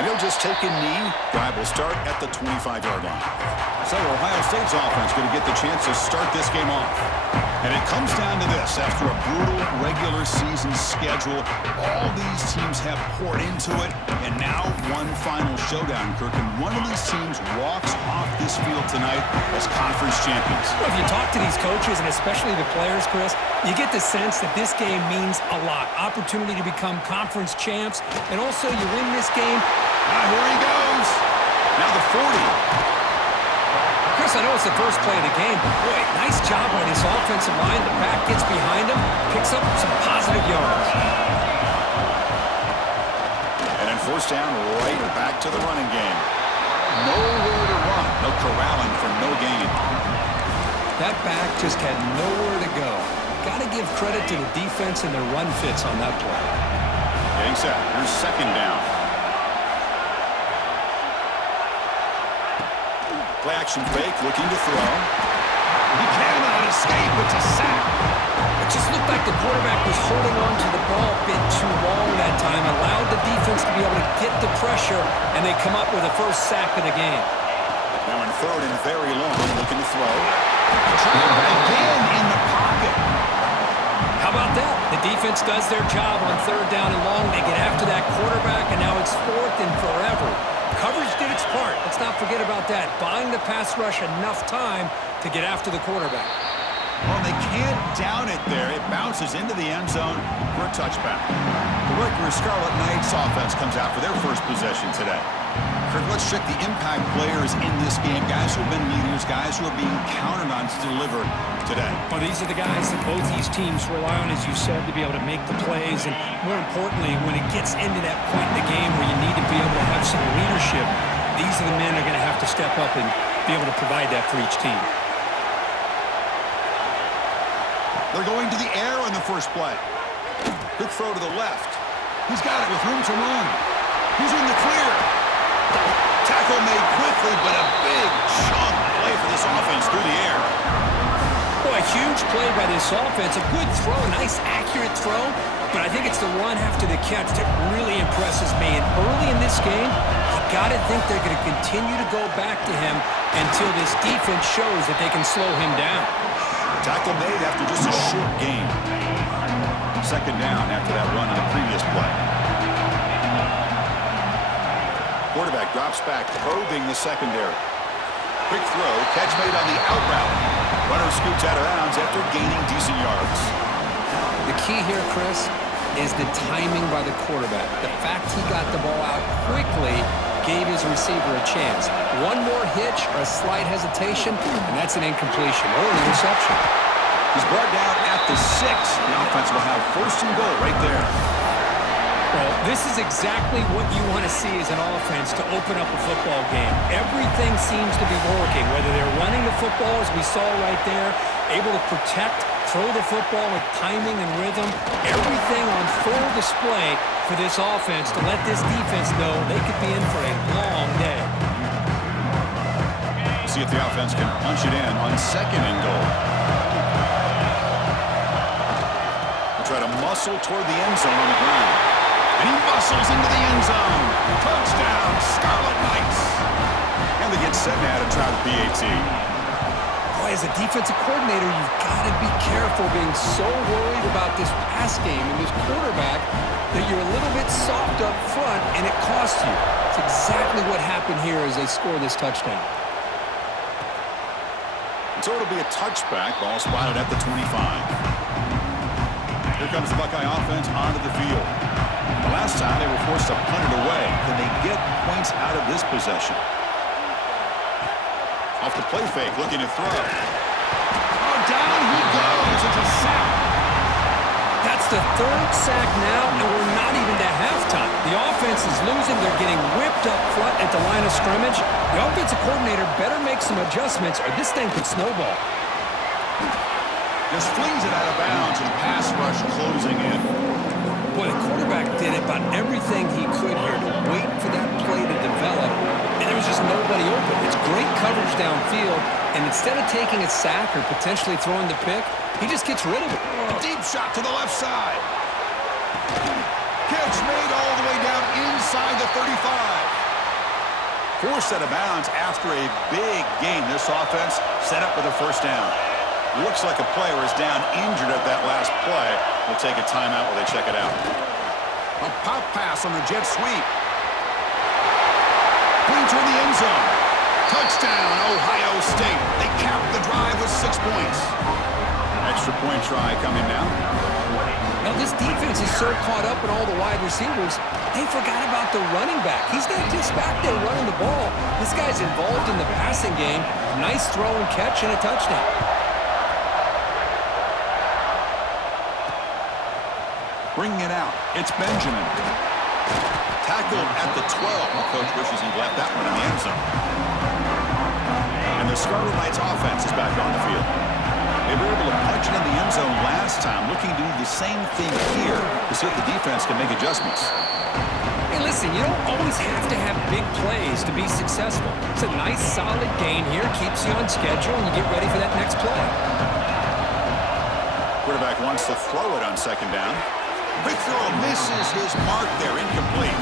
And he'll just take a knee. Drive will start at the 25-yard line. So Ohio State's offense going to get the chance to start this game off. And it comes down to this. After a brutal regular season schedule, all these teams have poured into it. And now one final showdown, Kirk. And one of these teams walks off this field tonight as conference champions. Well, if you talk to these coaches, and especially the players, Chris, you get the sense that this game means a lot. Opportunity to become conference champs. And also, you win this game. Here he goes. Now the 40. Chris, I know it's the first play of the game, but boy, nice job by this offensive line. The back gets behind him, picks up some positive yards. And then first down, right back to the running game. Nowhere to run. No corralling for no gain. That back just had nowhere to go. Got to give credit to the defense and their run fits on that play. Getting set. Here's second down. Play action fake, looking to throw. He cannot escape. It's a sack. It just looked like the quarterback was holding on to the ball a bit too long that time, allowed the defense to be able to get the pressure, and they come up with the first sack of the game. Now in third and very long, looking to throw. Trapped again in the pocket. How about that? The defense does their job on third down and long. They get after that quarterback, and now it's fourth and forever. Coverage did its part. Let's not forget about that. Buying the pass rush enough time to get after the quarterback. Well, they can't down it there. It bounces into the end zone for a touchback. The Rutgers Scarlet Knights offense comes out for their first possession today. Kirk, let's check the impact players in this game. Guys who have been leaders, guys who are being counted on to deliver today. Well, these are the guys that both these teams rely on, as you said, to be able to make the plays. And more importantly, when it gets into that point in the game where you need to be able to have some leadership, these are the men that are going to have to step up and be able to provide that for each team. They're going to the air on the first play. Quick throw to the left. He's got it with room to run. He's in the clear. Tackle made quickly, but a big chunk play for this offense through the air. Boy, a huge play by this offense. A good throw, a nice accurate throw. But I think it's the run after the catch that really impresses me. And early in this game, you got to think they're going to continue to go back to him until this defense shows that they can slow him down. Tackle made after just a short gain. Second down after that run on the previous play. Quarterback drops back, probing the secondary. Quick throw, catch made on the out route. Runner scoots out of bounds after gaining decent yards. The key here, Chris, is the timing by the quarterback. The fact he got the ball out quickly gave his receiver a chance. One more hitch or a slight hesitation, and that's an incompletion or an interception. He's brought down at the 6. The offense will have first and goal right there. Well, this is exactly what you want to see as an offense to open up a football game. Everything seems to be working, whether they're running the football, as we saw right there, able to protect, throw the football with timing and rhythm, everything on full display for this offense to let this defense know they could be in for a long day. See if the offense can punch it in on second and goal. They'll try to muscle toward the end zone on the ground. And he muscles into the end zone. Touchdown, Scarlet Knights. And they get set now to try the PAT. Boy, as a defensive coordinator, you've got to be careful being so worried about this pass game and this quarterback that you're a little bit soft up front and it costs you. It's exactly what happened here as they score this touchdown. So it'll be a touchback. Ball spotted at the 25. Here comes the Buckeye offense onto the field. The last time they were forced to punt it away. Can they get points out of this possession? Off the play fake, looking to throw. Oh, down he goes. It's a sack. That's the third sack now, and we're not even to halftime. The offense is losing. They're getting whipped up front at the line of scrimmage. The offensive coordinator better make some adjustments, or this thing could snowball. Just flings it out of bounds, and pass rush closing in. Boy, the quarterback did about everything he could here to wait for that play to develop, and there was just nobody open. It's great coverage downfield, and instead of taking a sack or potentially throwing the pick, he just gets rid of it. A deep shot to the left side. Catch made all the way down inside the 35. Forced out of bounds after a big gain. This offense set up with a first down. Looks like a player is down injured at that last play. We'll take a timeout while they check it out. A pop pass on the jet sweep. Clean toward the end zone. Touchdown, Ohio State. They capped the drive with 6 points. Extra point try coming now. Now, this defense is so caught up in all the wide receivers, they forgot about the running back. He's not just back there running the ball. This guy's involved in the passing game. Nice throw and catch and a touchdown. Bringing it out, it's Benjamin. Tackled at the 12. The coach wishes he'd left that one in the end zone. And the Scarlet Knights offense is back on the field. They were able to punch it in the end zone last time, looking to do the same thing here to see if the defense can make adjustments. Hey, listen, you don't always have to have big plays to be successful. It's a nice, solid gain here, keeps you on schedule, and you get ready for that next play. Quarterback wants to throw it on second down. Quick throw misses his mark there, incomplete.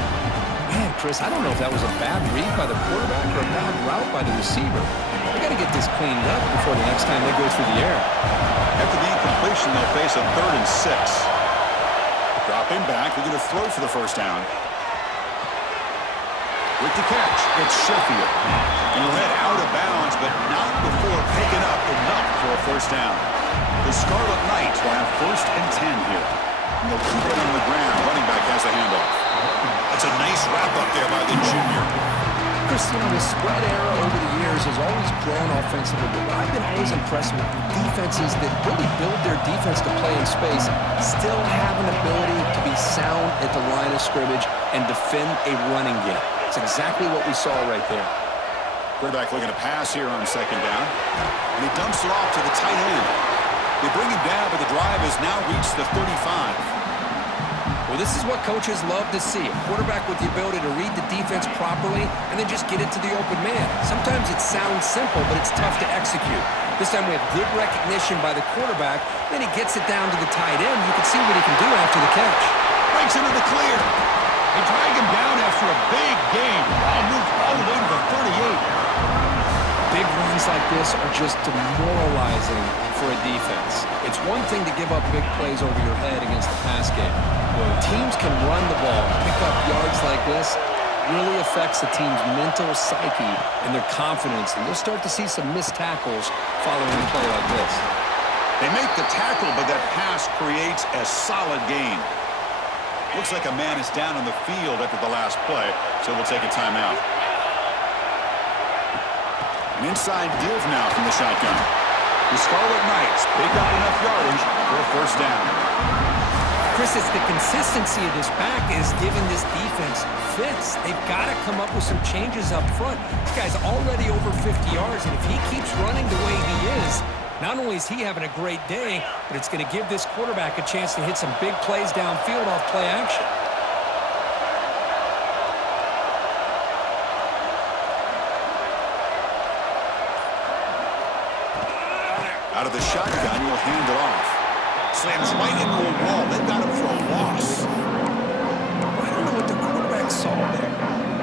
Man, Chris, I don't know if that was a bad read by the quarterback or a bad route by the receiver. They got to get this cleaned up before the next time they go through the air. After the incompletion, they'll face a 3rd and 6. Dropping back, they're going to throw for the first down. With the catch, it's Sheffield. And he'll head out of bounds, but not before picking up enough for a first down. The Scarlet Knights will have 1st and 10 here. And they'll keep it on the ground. Running back has a handoff. That's a nice wrap up there by the junior. Chris, the spread era over the years has always grown offensively, but I've been always impressed with defenses that really build their defense to play in space, still have an ability to be sound at the line of scrimmage and defend a running game. It's exactly what we saw right there. Quarterback looking to pass here on second down, and he dumps it off to the tight end. They bring him down, but the drive has now reached the 35. Well, this is what coaches love to see. A quarterback with the ability to read the defense properly and then just get it to the open man. Sometimes it sounds simple, but it's tough to execute. This time we have good recognition by the quarterback. Then he gets it down to the tight end. You can see what he can do after the catch. Breaks into the clear. They drag him down after a big gain. Ball moved all the way to the 38. Big runs like this are just demoralizing for a defense. It's one thing to give up big plays over your head against the pass game. When teams can run the ball, pick up yards like this, really affects the team's mental psyche and their confidence. And you'll start to see some missed tackles following a play like this. They make the tackle, but that pass creates a solid gain. Looks like a man is down on the field after the last play, so we'll take a timeout. An inside give now from the shotgun. The Scarlet Knights pick up enough yardage for a first down. Chris, it's the consistency of this back is giving this defense fits. They've got to come up with some changes up front. This guy's already over 50 yards, and if he keeps running the way he is, not only is he having a great day, but it's going to give this quarterback a chance to hit some big plays downfield off play action. Out of the shotgun, he'll hand it off. Slams right into a wall. They've got him for a loss. I don't know what the quarterback saw there.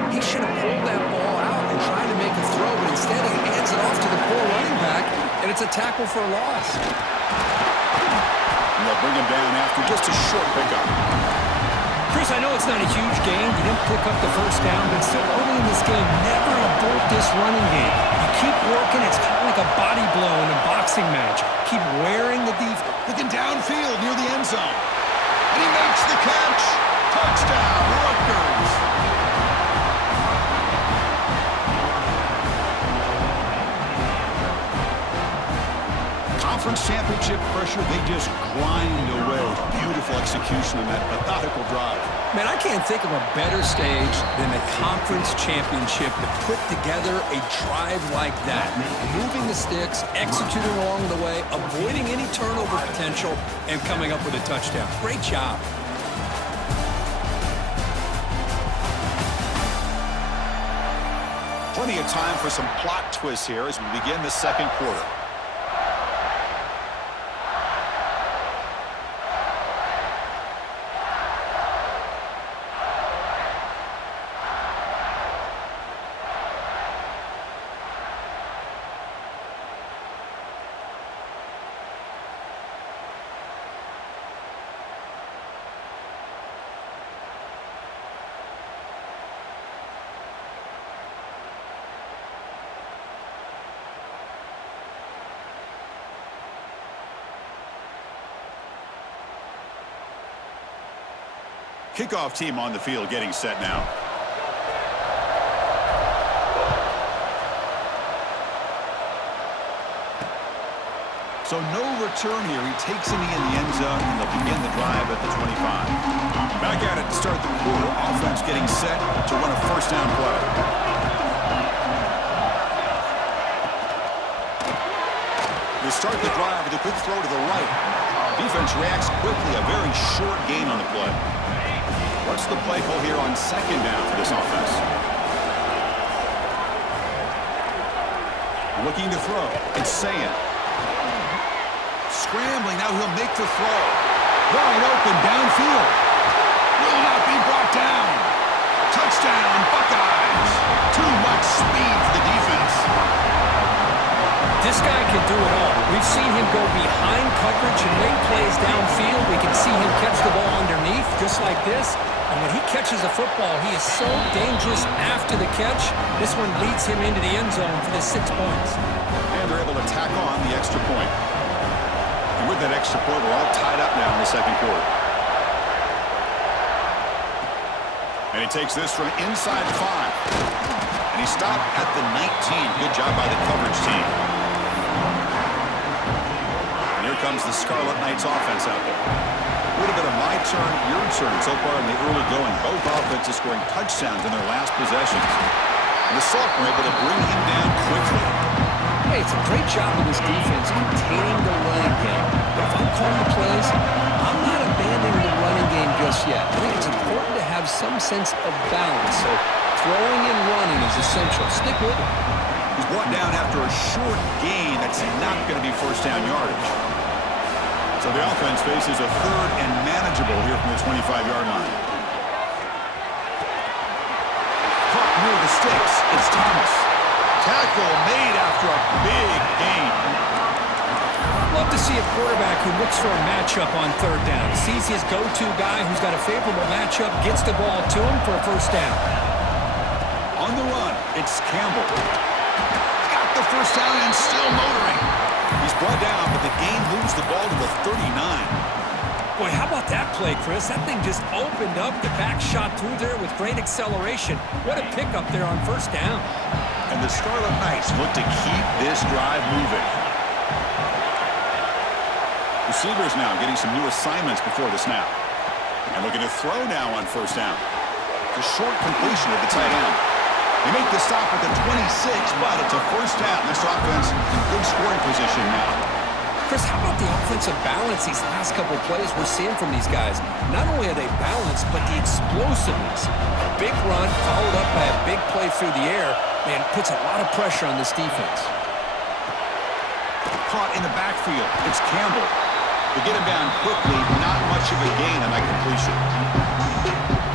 He should have pulled that ball out and tried to make a throw, but instead he hands it off to the poor running back, and it's a tackle for a loss. And they'll bring him down after just a short pickup. Chris, I know it's not a huge gain. You didn't pick up the first down, but still early in this game, never abort this running game. You keep working. It's kind of like a body blow in a boxing match. Keep wearing the defense. Looking downfield near the end zone. And he makes the catch. Touchdown, Rutgers. Conference championship pressure, they just grind away. Beautiful execution on that methodical drive. Man, I can't think of a better stage than the conference championship to put together a drive like that. Moving the sticks, executing along the way, avoiding any turnover potential, and coming up with a touchdown. Great job. Plenty of time for some plot twists here as we begin the second quarter. Kickoff team on the field getting set now. So no return here. He takes it in the end zone, and they'll begin the drive at the 25. Back at it to start the quarter. Offense getting set to run a first down play. They start the drive with a quick throw to the right. Defense reacts quickly. A very short gain on the play. What's the play call here on second down for this offense? Looking to throw. It's Saying. Scrambling, now he'll make the throw. Wide open downfield. Will not be brought down. Touchdown, Buckeyes. Too much speed for the defense. This guy can do it all. We've seen him go behind coverage and make plays downfield. We can see him catch the ball underneath, just like this. And when he catches a football, he is so dangerous after the catch. This one leads him into the end zone for the 6 points. And they're able to tack on the extra point. And with that extra point, we're all tied up now in the second quarter. And he takes this from inside 5. And he stopped at the 19. Good job by the coverage team. And here comes the Scarlet Knights offense out there. A little bit of my turn, your turn so far in the early going. Both offenses scoring touchdowns in their last possessions. And the sophomore able to bring him down quickly. Hey, it's a great job of this defense containing the running game. But if I'm calling the plays, I'm not abandoning the running game just yet. I think it's important to have some sense of balance. So throwing and running is essential. Stick with it. He's brought down after a short gain. That's not going to be first down yardage. So the offense faces a third and manageable here from the 25-yard line. Caught near the sticks. It's Thomas. Tackle made after a big gain. Love to see a quarterback who looks for a matchup on third down. Sees his go-to guy who's got a favorable matchup, gets the ball to him for a first down. On the run, it's Campbell. Got the first down and still motoring. He's brought down, but the gain moves the ball to the 39. Boy, how about that play, Chris? That thing just opened up. The back shot through there with great acceleration. What a pickup there on first down. And the Scarlet Knights look to keep this drive moving. Receivers now getting some new assignments before the snap. And looking to throw now on first down. The short completion of the tight end. They make the stop at the 26, but it's a first down. This offense in good scoring position now. Chris, how about the offensive balance these last couple of plays we're seeing from these guys? Not only are they balanced, but the explosiveness. A big run followed up by a big play through the air, man, puts a lot of pressure on this defense. Caught in the backfield. It's Campbell. They get him down quickly. Not much of a gain on that completion.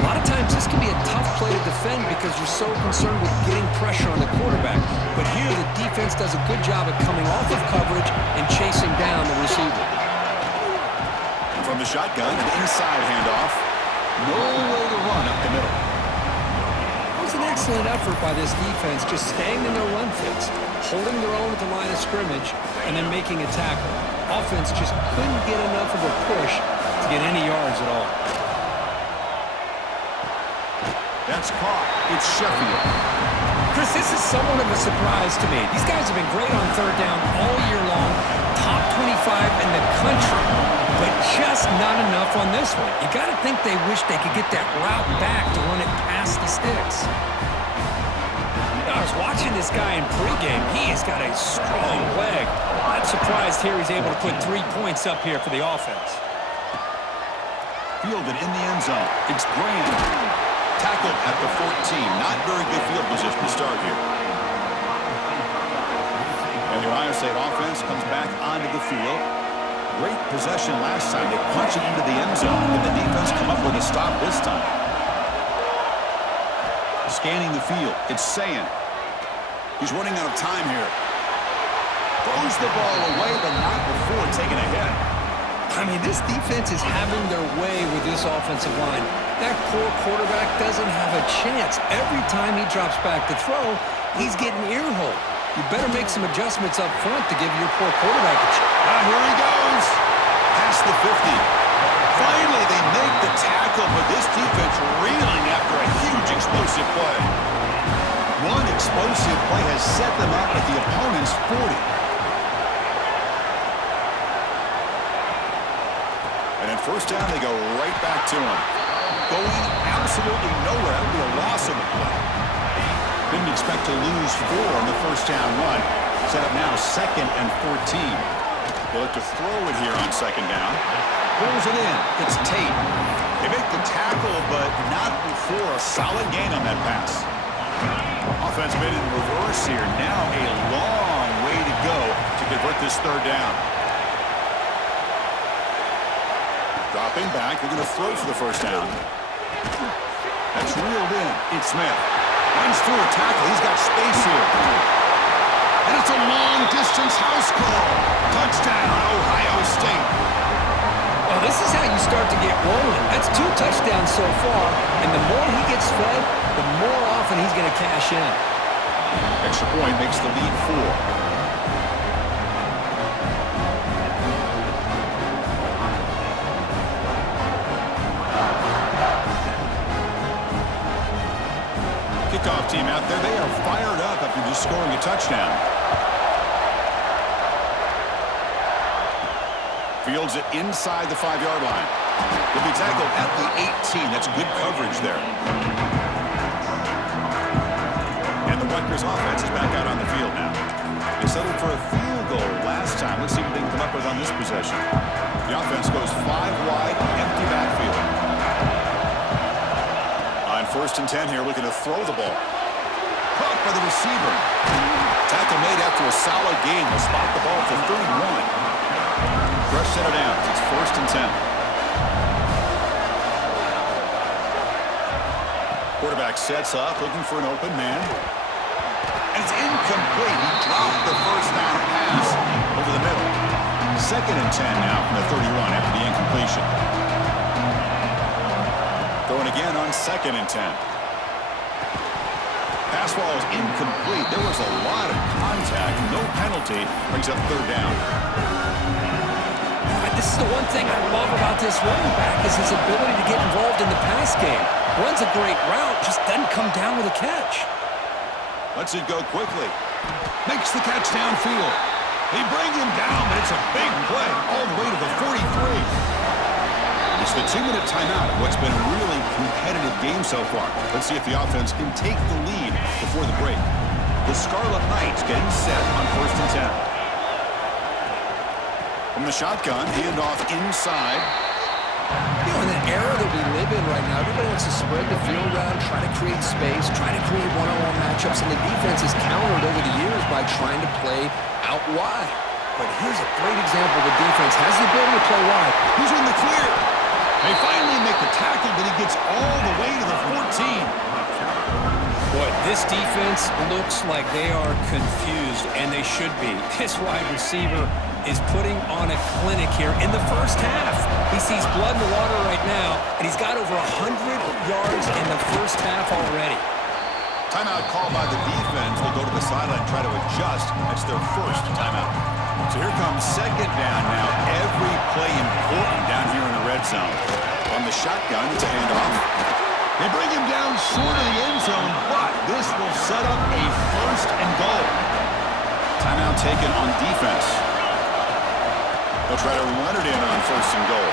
A lot of times this can be a tough play to defend because you're so concerned with getting pressure on the quarterback. But here the defense does a good job of coming off of coverage and chasing down the receiver. And from the shotgun, an inside handoff. Nowhere to run up the middle. It was an excellent effort by this defense, just staying in their run fits, holding their own at the line of scrimmage, and then making a tackle. Offense just couldn't get enough of a push to get any yards at all. That's caught. It's Sheffield. Chris, this is somewhat of a surprise to me. These guys have been great on third down all year long, top 25 in the country, but just not enough on this one. You got to think they wish they could get that route back to run it past the sticks. I was watching this guy in pregame. He has got a strong leg. Not surprised here he's able to put 3 points up here for the offense. Fielded in the end zone. It's Graham. Tackled at the 14. Not very good field position to start here. And the Ohio State offense comes back onto the field. Great possession last time. They punch it into the end zone. Did the defense come up with a stop this time? Scanning the field. It's Saying. He's running out of time here. Throws the ball away, but not before taking a hit. I mean, this defense is having their way with this offensive line. That poor quarterback doesn't have a chance. Every time he drops back to throw, he's getting ear-holed. You better make some adjustments up front to give your poor quarterback a chance. Here he goes. Past the 50. Finally, they make the tackle, but this defense reeling after a huge explosive play. One explosive play has set them up at the opponent's 40. And in first down, they go right back to him. Going absolutely nowhere. That would be a loss of the play. Didn't expect to lose 4 on the first down run. Set up now 2nd and 14. They'll look to throw it here on 2nd down. Pulls it in. It's Tate. They make the tackle, but not before a solid gain on that pass. Offense made in reverse here. Now a long way to go to convert this 3rd down. Dropping back. They're going to throw for the first down. That's reeled in. It's Smith. Runs through a tackle. He's got space here. And it's a long-distance house call. Touchdown, Ohio State. Well, this is how you start to get rolling. That's 2 touchdowns so far, and the more he gets fed, the more often he's going to cash in. Extra point makes the lead 4. Kickoff team out there, they are fired up after just scoring a touchdown. Fields it inside the 5-yard line. He'll be tackled at the 18. That's good coverage there. And the Rutgers offense is back out on the field now. They settled for a field goal last time. Let's see what they can come up with on this possession. The offense goes 5 wide, empty backfield. On 1st and 10 here, looking to throw the ball. Caught by the receiver. Tackle made after a solid gain. They'll spot the ball for 31. Fresh set of downs. It's 1st and 10. Quarterback sets up, looking for an open man. And it's incomplete. He dropped the first down pass over the middle. 2nd and 10 now from the 31 after the incompletion. Throwing again on 2nd and 10. Pass ball is incomplete. There was a lot of contact. No penalty. Brings up 3rd down. This is the one thing I love about this running back is his ability to get involved in the pass game. Runs a great route, just doesn't come down with a catch. Lets it go quickly. Makes the catch downfield. They bring him down, but it's a big play all the way to the 43. It's the 2-minute timeout of what's been a really competitive game so far. Let's see if the offense can take the lead before the break. The Scarlet Knights getting set on 1st and 10. From the shotgun, handoff inside. You know, in the era that we live in right now, everybody wants to spread the field around, try to create space, try to create one-on-one matchups, and the defense has countered over the years by trying to play out wide. But here's a great example. The defense has the ability to play wide. Who's in the clear? They finally make the tackle, but he gets all the way to the 14. Boy, this defense looks like they are confused, and they should be. This wide receiver is putting on a clinic here in the first half. He sees blood in the water right now, and he's got over 100 yards in the first half already. Timeout called by the defense. They'll go to the sideline and try to adjust. That's their first timeout. So here comes 2nd down now. Every play important down here in the red zone. On the shotgun, it's a handoff. They bring him down short of the end zone, but this will set up a 1st and goal. Timeout taken on defense. They'll try to run it in on 1st and goal.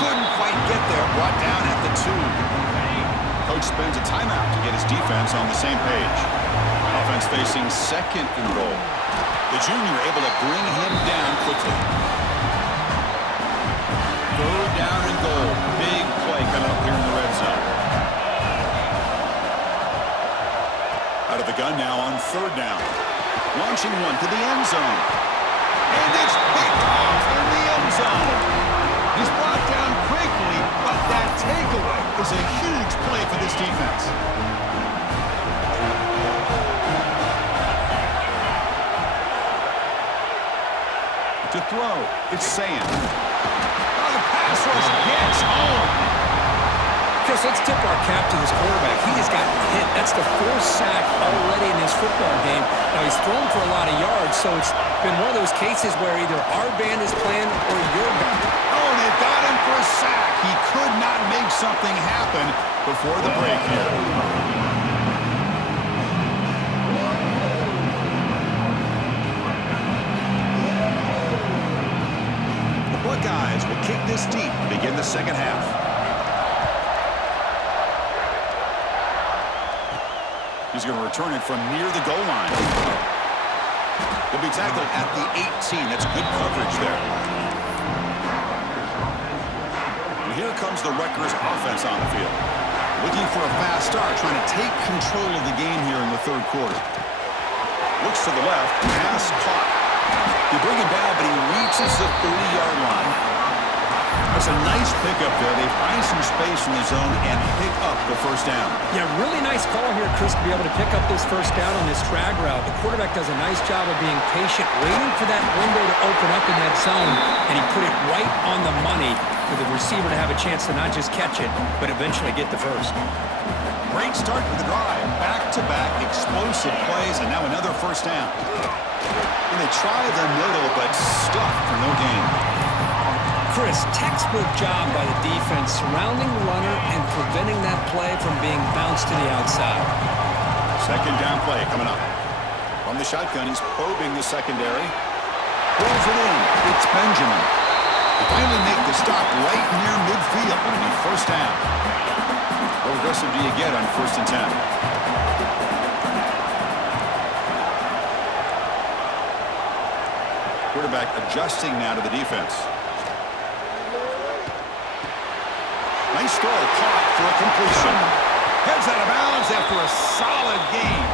Couldn't quite get there. Brought down at the 2. Coach spends a timeout to get his defense on the same page. Offense facing 2nd and goal. The junior able to bring him down quickly. 3rd down and goal. Big play coming up here in the red zone. Out of the gun now on 3rd down. Launching one to the end zone. And it's picked off in the end zone. He's brought down quickly, but that takeaway is a huge play for this defense. To throw, it's Sand. Oh, the pass rush gets home. Chris, let's tip our cap to this quarterback. He has gotten hit. That's the 4th sack already in this football game. Now, he's thrown for a lot of yards, so it's been one of those cases where either our band is playing or your band. Oh, and they've got him for a sack. He could not make something happen before the break here. The Buckeyes will kick this deep to begin the second half. He's going to return it from near the goal line. He'll be tackled at the 18. That's good coverage there. And here comes the Rutgers offense on the field. Looking for a fast start, trying to take control of the game here in the third quarter. Looks to the left, pass caught. They bring him down, but he reaches the 30-yard line. That's a nice pickup there. They find some space in the zone and pick up the first down. Yeah, really nice call here, Chris, to be able to pick up this first down on this drag route. The quarterback does a nice job of being patient, waiting for that window to open up in that zone, and he put it right on the money for the receiver to have a chance to not just catch it, but eventually get the first. Great start with the drive. Back-to-back explosive plays, and now another first down. And they try the middle, but stuck for no gain. Chris, textbook job by the defense surrounding the runner and preventing that play from being bounced to the outside. Second down play coming up. From the shotgun, he's probing the secondary. Pulls it in. It's Benjamin. They finally make the stop right near midfield. It'll be first down. How aggressive do you get on 1st and 10? Quarterback adjusting now to the defense. Nice throw, caught for a completion. Heads out of bounds after a solid gain.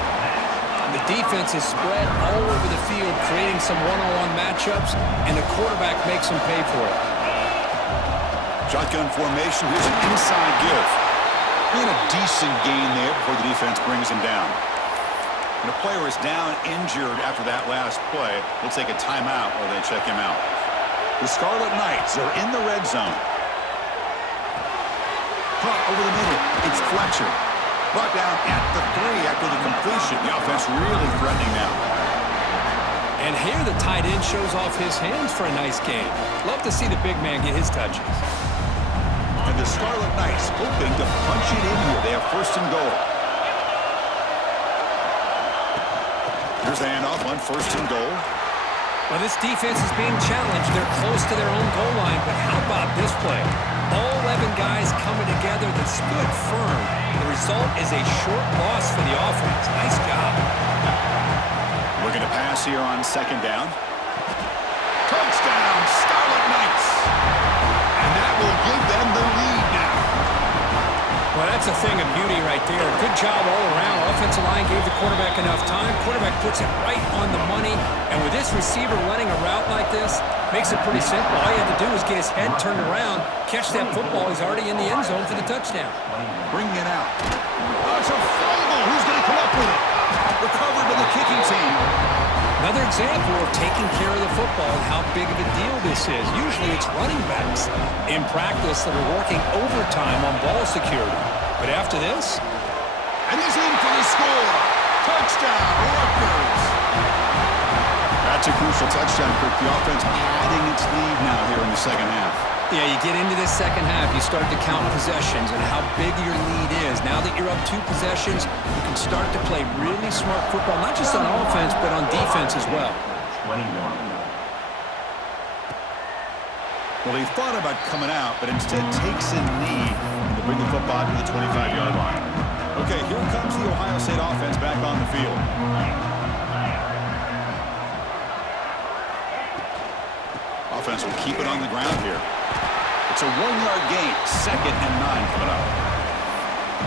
The defense is spread all over the field, creating some one-on-one matchups, and the quarterback makes them pay for it. Shotgun formation. Here's an inside give. And a decent gain there before the defense brings him down. And a player is down injured after that last play. We'll take a timeout while they check him out. The Scarlet Knights are in the red zone. Caught over the middle. It's Fletcher. Brought down at the 3 after the completion. The offense really threatening now. And here the tight end shows off his hands for a nice game. Love to see the big man get his touches. And the Scarlet Knights hoping to punch it in here. They have 1st and goal. Here's the handoff on 1st and goal. Well, this defense is being challenged. They're close to their own goal line, but how about this play? All 11 guys coming together that stood firm. The result is a short loss for the offense. Nice job. We're going to pass here on 2nd down. Touchdown, Scarlet Knights. And that will give them the lead now. Well, that's a thing of beauty right there. Good job all around. Offensive line gave the quarterback enough time. Quarterback puts it right on the money. And with this receiver running a route like this, makes it pretty simple. All you had to do was get his head turned around, catch that football. He's already in the end zone for the touchdown. Bringing it out. Oh, it's a fumble. Who's going to come up with it? Recovered by the kicking team. Another example of taking care of the football and how big of a deal this is. Usually it's running backs in practice that are working overtime on ball security. But after this... And he's in for the score. Touchdown, Rutgers. That's a crucial touchdown, Kirk. The offense padding its lead now here in the second half. Yeah, you get into this second half, you start to count possessions and how big your lead is. Now that you're up 2 possessions, you can start to play really smart football, not just on offense, but on defense as well. Well, he thought about coming out, but instead takes a knee to bring the football to the 25-yard line. Okay, here comes the Ohio State offense back on the field. Offense will keep it on the ground here. It's a 1-yard gain, 2nd and 9 coming up.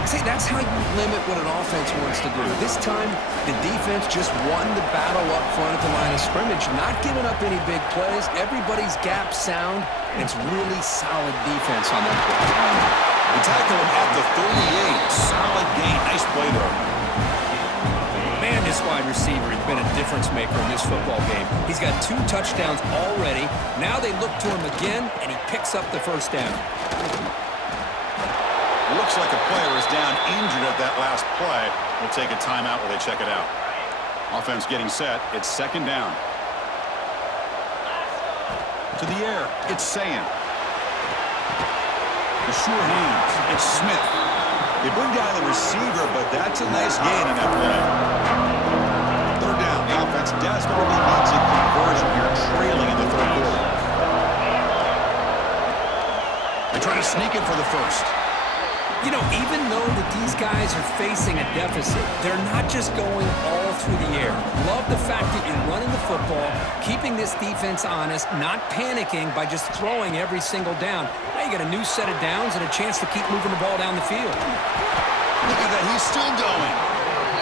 See, that's how you limit what an offense wants to do. This time, the defense just won the battle up front at the line of scrimmage, not giving up any big plays. Everybody's gap sound, and it's really solid defense on that play. They tackle him at the 38. Solid gain. Nice play there. Man, this wide receiver has been a difference maker in this football game. He's got 2 touchdowns already. Now they look to him again, and he picks up the first down. Looks like a player is down injured at that last play. We'll take a timeout while they check it out. Offense getting set. It's 2nd down. To the air. It's Sayin. The sure hands. It's Smith. They bring down the receiver, but that's a nice gain on that play. Third down. The offense desperately needs a conversion here, trailing in the third quarter. They try to sneak it for the first. You know, even though that these guys are facing a deficit, they're not just going all through the air. Love the fact that you're running the football, keeping this defense honest, not panicking by just throwing every single down. Now you got a new set of downs and a chance to keep moving the ball down the field. Look at that, he's still going.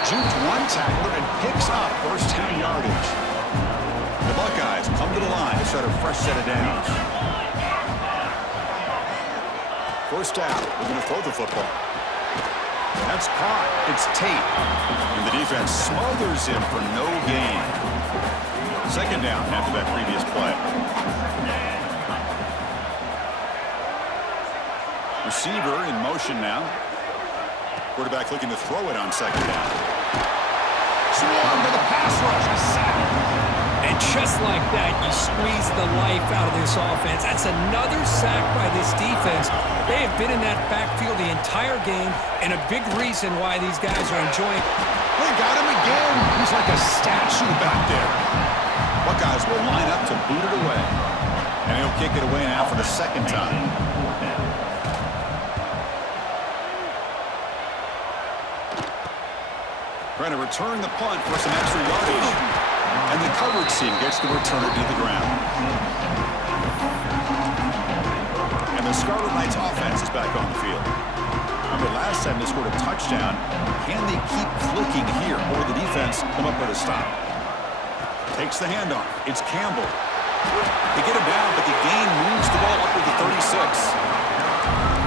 Juked one tackler and picks up first down yardage. The Buckeyes come to the line to start a fresh set of downs. First down, we're going to throw the football. That's caught. It's Tate. And the defense smothers him for no gain. Second down after that previous play. Receiver in motion now. Quarterback looking to throw it on second down. Swarm to the pass rush. A sack. And just like that, you squeeze the life out of this offense. That's another sack by this defense. They have been in that backfield the entire game, and a big reason why these guys are enjoying. They got him again. He's like a statue back there. Buckeyes will line up to boot it away. And he'll kick it away now for the second time. Trying to return the punt for some extra yardage. And the coverage team gets the returner to the ground. And the Scarlet Knights offense is back on the field. Remember last time they scored a touchdown. Can they keep clicking here, or will the defense come up with a stop? Takes the handoff. It's Campbell. They get him down, but the gain moves the ball up to the 36.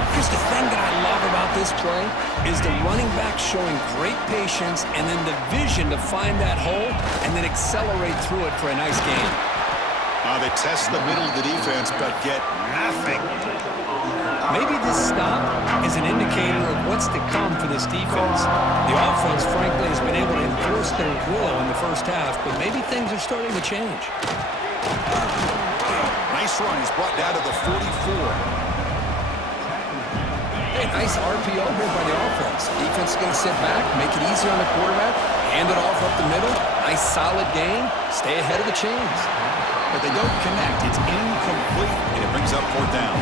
Because the thing that I love about this play is the running back showing great patience and then the vision to find that hole and then accelerate through it for a nice gain. They test the middle of the defense, but get nothing. Maybe this stop is an indicator of what's to come for this defense. The offense, frankly, has been able to enforce their will in the first half, but maybe things are starting to change. Nice run. He's brought down to the 44. Hey, nice RPO here by the offense. Defense is going to sit back, make it easier on the quarterback, hand it off up the middle. Nice solid gain. Stay ahead of the chains. But they don't connect. It's incomplete, and it brings up fourth down.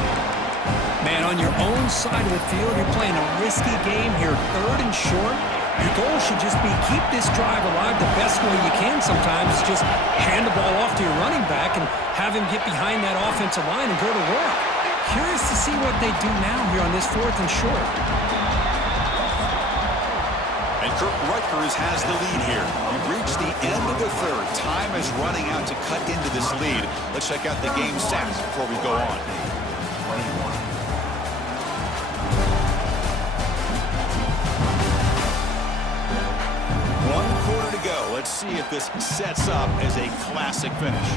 Man, on your own side of the field, you're playing a risky game here. Third and short. Your goal should just be keep this drive alive the best way you can sometimes. Is just hand the ball off to your running back and have him get behind that offensive line and go to work. Curious to see what they do now here on this fourth and short. And Rutgers has the lead here. We've reached the end of the third. Time is running out to cut into this lead. Let's check out the game stats before we go on. One quarter to go. Let's see if this sets up as a classic finish.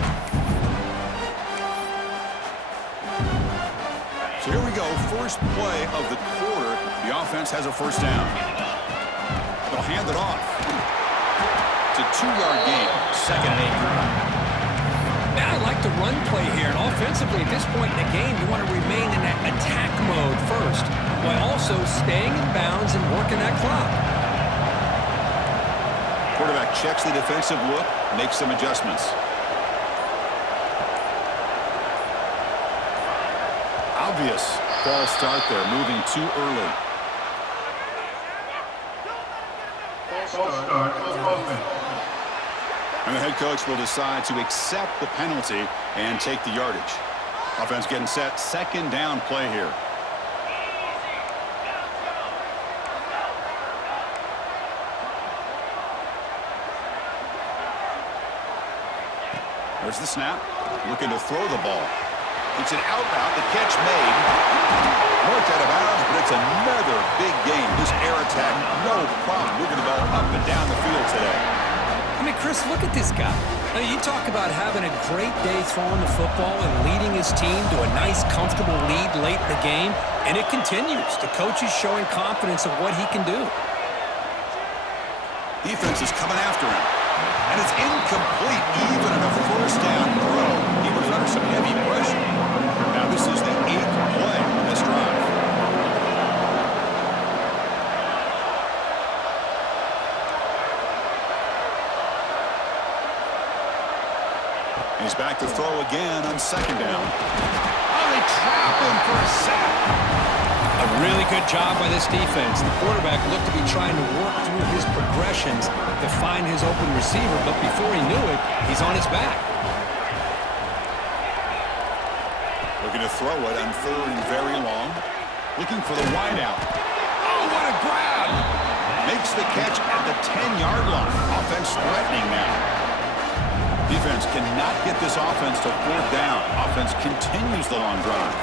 So here we go. First play of the quarter. The offense has a first down. They'll hand it off. It's a 2-yard gain. Second and 8. Now I like the run play here. And offensively, at this point in the game, you want to remain in that attack mode first, while also staying in bounds and working that clock. Quarterback checks the defensive look, makes some adjustments. Obvious false start there, moving too early. And the head coach will decide to accept the penalty and take the yardage. Offense getting set, second down play here. There's the snap, looking to throw the ball. It's an outbound, the catch made. Marked out of bounds, but it's another big game. This air attack, no problem moving the ball up and down the field today. I mean, Chris, look at this guy. I mean, you talk about having a great day throwing the football and leading his team to a nice, comfortable lead late in the game, and it continues. The coach is showing confidence of what he can do. Defense is coming after him, and it's incomplete. Even on a first down throw, he was under some heavy pressure. Now this is the 8th play on this drive. He's back to throw again on second down. Oh, they trap him for a sack. A really good job by this defense. The quarterback looked to be trying to work through his progressions to find his open receiver, but before he knew it, he's on his back. Looking to throw it on third and very long. Looking for the wideout. Oh, what a grab! Makes the catch at the 10-yard line. Offense threatening now. Defense cannot get this offense to fourth down. Offense continues the long drive.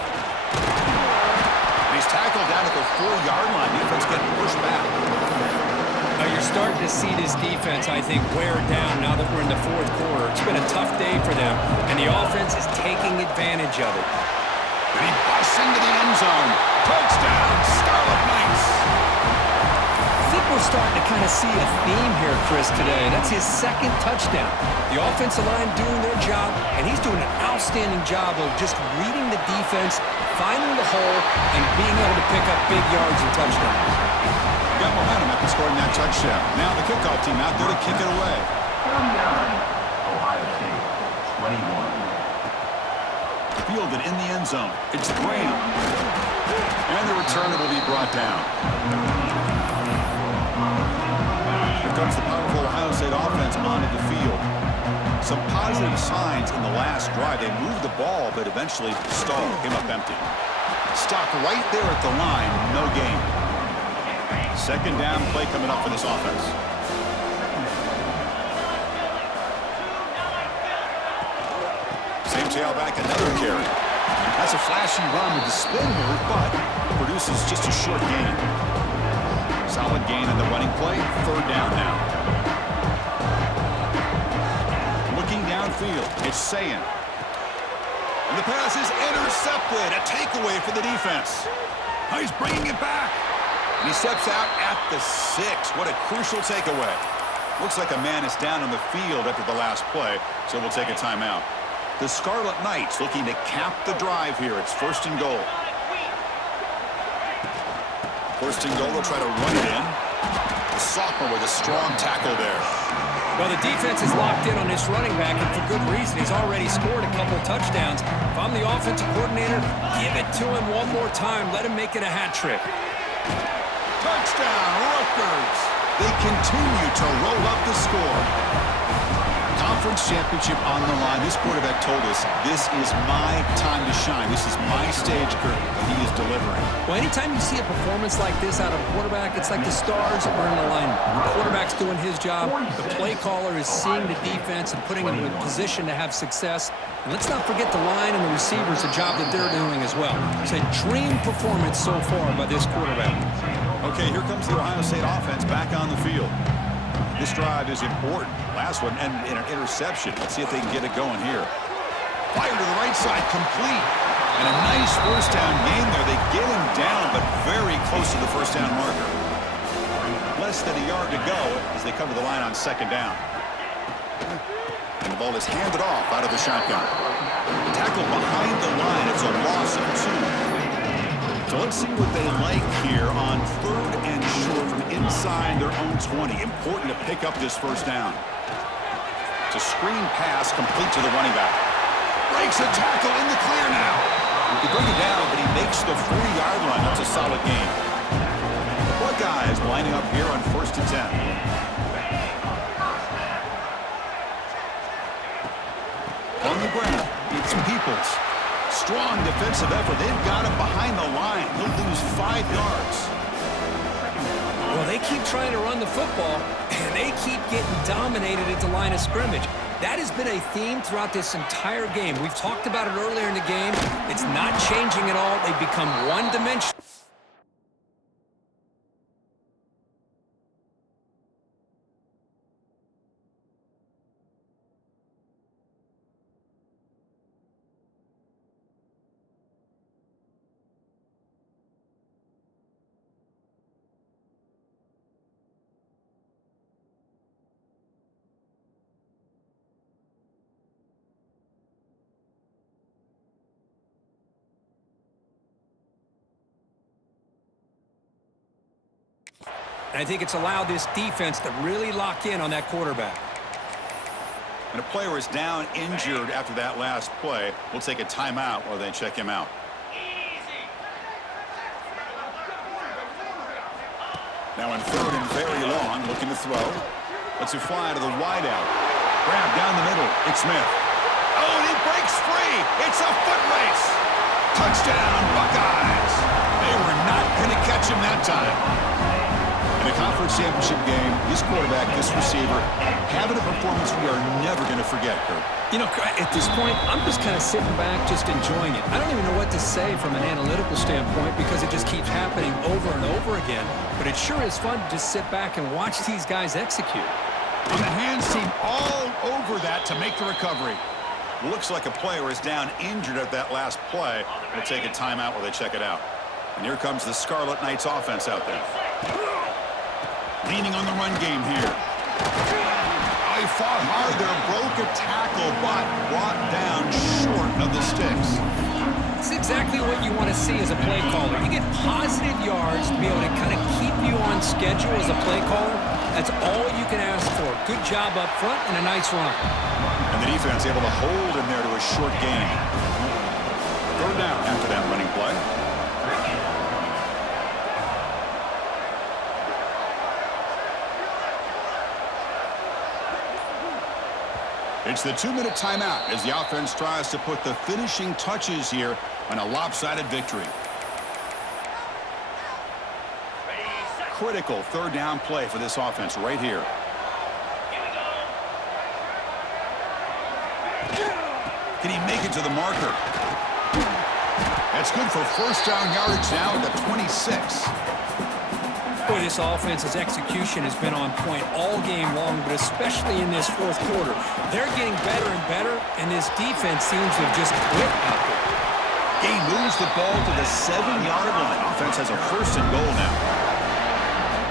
And he's tackled down at the 4-yard line. Defense getting pushed back. Now you're starting to see this defense, I think, wear down now that we're in the fourth quarter. It's been a tough day for them, and the offense is taking advantage of it. And he busts into the end zone. Touchdown, Scarlet Knights. I think we're starting to kind of see a theme here, Chris, today. That's his second touchdown. The offensive line doing their job, and he's doing an outstanding job of just reading the defense, finding the hole, and being able to pick up big yards and touchdowns. Got momentum after scoring that touchdown. Now the kickoff team out there to kick it away. Ohio State, 21. Fielded in the end zone. It's Graham. And the returner will be brought down. Here comes the powerful Ohio State offense onto the field. Some positive signs in the last drive. They moved the ball, but eventually stalled. Came up empty. Stopped right there at the line. No gain. Second down play coming up for this offense. Same tailback, another carry. That's a flashy run with the spin move, but produces just a short gain. Solid gain on the running play. Third down now. Looking downfield, it's Sayin. And the pass is intercepted. A takeaway for the defense. Oh, he's bringing it back. And he steps out at the 6. What a crucial takeaway. Looks like a man is down on the field after the last play, so we'll take a timeout. The Scarlet Knights looking to cap the drive here. It's first and goal. First and goal, they'll try to run it in. The sophomore with a strong tackle there. Well, the defense is locked in on this running back, and for good reason. He's already scored a couple touchdowns. If I'm the offensive coordinator, give it to him one more time. Let him make it a hat trick. Touchdown, Rutgers. They continue to roll up the score. Conference championship on the line. This quarterback told us, this is my time to shine. This is my stage curtain, and he is delivering. Well, anytime you see a performance like this out of a quarterback, it's like the stars are in alignment. The quarterback's doing his job. The play caller is seeing the defense and putting him in position to have success. And let's not forget the line and the receivers, the job that they're doing as well. It's a dream performance so far by this quarterback. Okay, here comes the Ohio State offense back on the field. This drive is important. Last one and an interception. Let's see if they can get it going here. Fire to the right side, complete. And a nice first down gain there. They get him down, but very close to the first down marker. Less than a yard to go as they cover the line on second down. And the ball is handed off out of the shotgun. Tackled behind the line. It's a loss of 2. So let's see what they like here on third and short from inside their own 20. Important to pick up this first down. It's a screen pass complete to the running back. Breaks a tackle in the clear now. They bring it down, but he makes the 40-yard line. That's a solid gain. The Buckeyes lining up here on first and 10. On the ground, it's Peoples. Strong defensive effort. They've got him behind the line. He'll lose 5 yards. Well, they keep trying to run the football, and they keep getting dominated at the line of scrimmage. That has been a theme throughout this entire game. We've talked about it earlier in the game. It's not changing at all. They've become one-dimensional. I think it's allowed this defense to really lock in on that quarterback. And a player is down injured after that last play. We'll take a timeout while they check him out. Now in third and very long, looking to throw. Lets it fly to the wideout. Grab down the middle. It's Smith. Oh, and he breaks free. It's a foot race. Touchdown, Buckeyes. They were not going to catch him that time. In a conference championship game, this quarterback, this receiver, having a performance we are never going to forget, Kurt. You know, at this point, I'm just kind of sitting back, just enjoying it. I don't even know what to say from an analytical standpoint because it just keeps happening over and over again. But it sure is fun to just sit back and watch these guys execute. And the hands team all over that to make the recovery. Looks like a player is down injured at that last play. We'll take a timeout while they check it out. And here comes the Scarlet Knights offense out there. Leaning on the run game here. Oh, he fought hard there, broke a tackle, but brought down short of the sticks. It's exactly what you want to see as a play caller. You get positive yards to be able to kind of keep you on schedule as a play caller. That's all you can ask for. Good job up front and a nice run. And the defense able to hold him there to a short gain. Third down after that running play. It's the 2-minute timeout as the offense tries to put the finishing touches here on a lopsided victory. Critical third down play for this offense right here. Can he make it to the marker? That's good for first down yardage now at the 26. Boy, this offense's execution has been on point all game long, but especially in this fourth quarter. They're getting better and better, and this defense seems to have just quit out there. Game moves the ball to the 7-yard line. Offense has a first and goal now.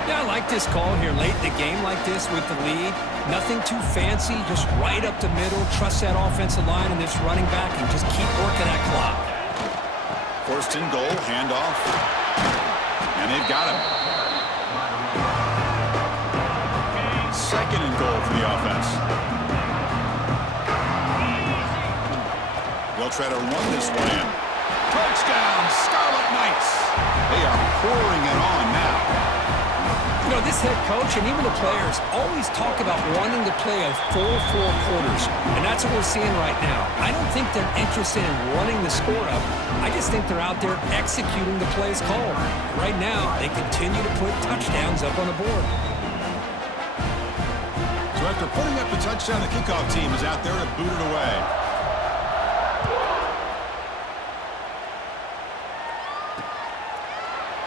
Yeah, I like this call here late in the game like this with the lead. Nothing too fancy, just right up the middle. Trust that offensive line and this running back and just keep working that clock. First and goal, handoff. And they've got him. Second and goal for the offense. They'll try to run this one in. Touchdown, Scarlet Knights. They are pouring it on now. You know, this head coach and even the players always talk about wanting to play a full 4 quarters, and that's what we're seeing right now. I don't think they're interested in running the score up. I just think they're out there executing the plays called. Right now, they continue to put touchdowns up on the board. So after putting up the touchdown, the kickoff team is out there to boot it away.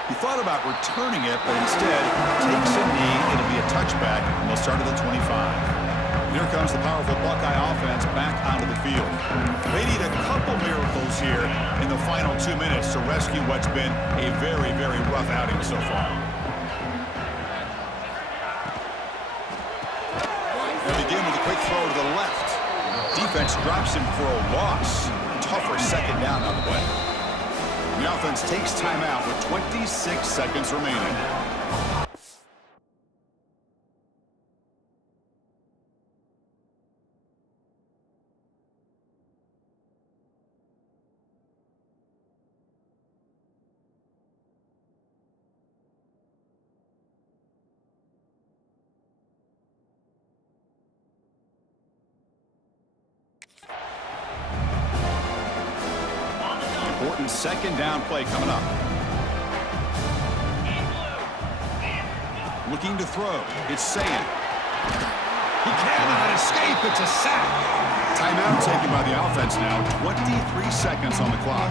He thought about returning it, but instead takes a knee. It'll be a touchback, and they'll start at the 25. Here comes the powerful Buckeye offense back onto the field. They need a couple miracles here in the final 2 minutes to rescue what's been a very, very rough outing so far. They begin with a quick throw to the left. Defense drops him for a loss. Tougher second down on the way. The offense takes timeout with 26 seconds remaining. Important second down play coming up. Looking to throw. It's Sayan. He cannot escape. It's a sack. Timeout taken by the offense now. 23 seconds on the clock.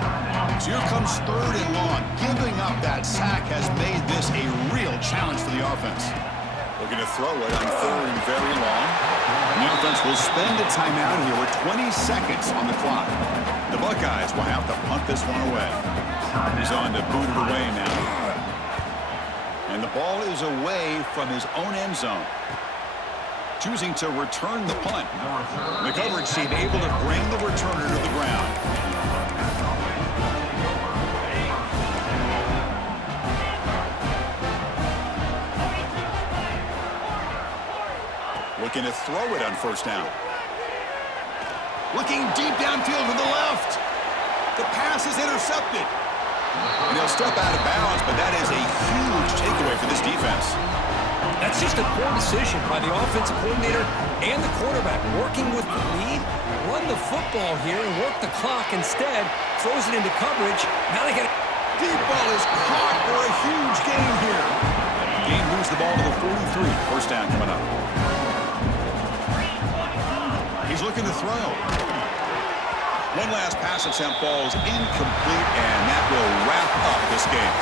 So here comes third and long. Giving up that sack has made this a real challenge for the offense. Looking to throw it on third and very long. And the offense will spend a timeout here with 20 seconds on the clock. The Buckeyes will have to punt this one away. He's on to boot it away now. And the ball is away from his own end zone. Choosing to return the punt. The coverage team able to bring the returner to the ground. Looking to throw it on first down. Looking deep downfield to the left. The pass is intercepted. And he'll step out of bounds, but that is a huge takeaway for this defense. That's just a poor decision by the offensive coordinator and the quarterback. Working with the lead, run the football here and work the clock instead. Throws it into coverage. Now they get it. Deep ball is caught for a huge gain here. Gain moves the ball to the 43. First down coming up. He's looking to throw. One last pass attempt falls incomplete, and that will wrap up this game.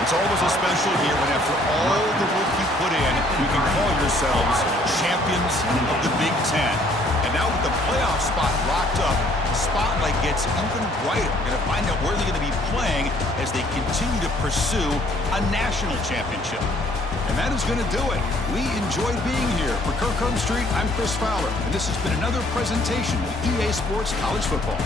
It's always a special year when after all the work you put in, you can call yourselves champions of the Big Ten. And now with the playoff spot locked up, the spotlight gets even brighter. We're going to find out where they're going to be playing as they continue to pursue a national championship. And that is going to do it. We enjoyed being here. For Kirkland Street, I'm Chris Fowler, and this has been another presentation of EA Sports College Football.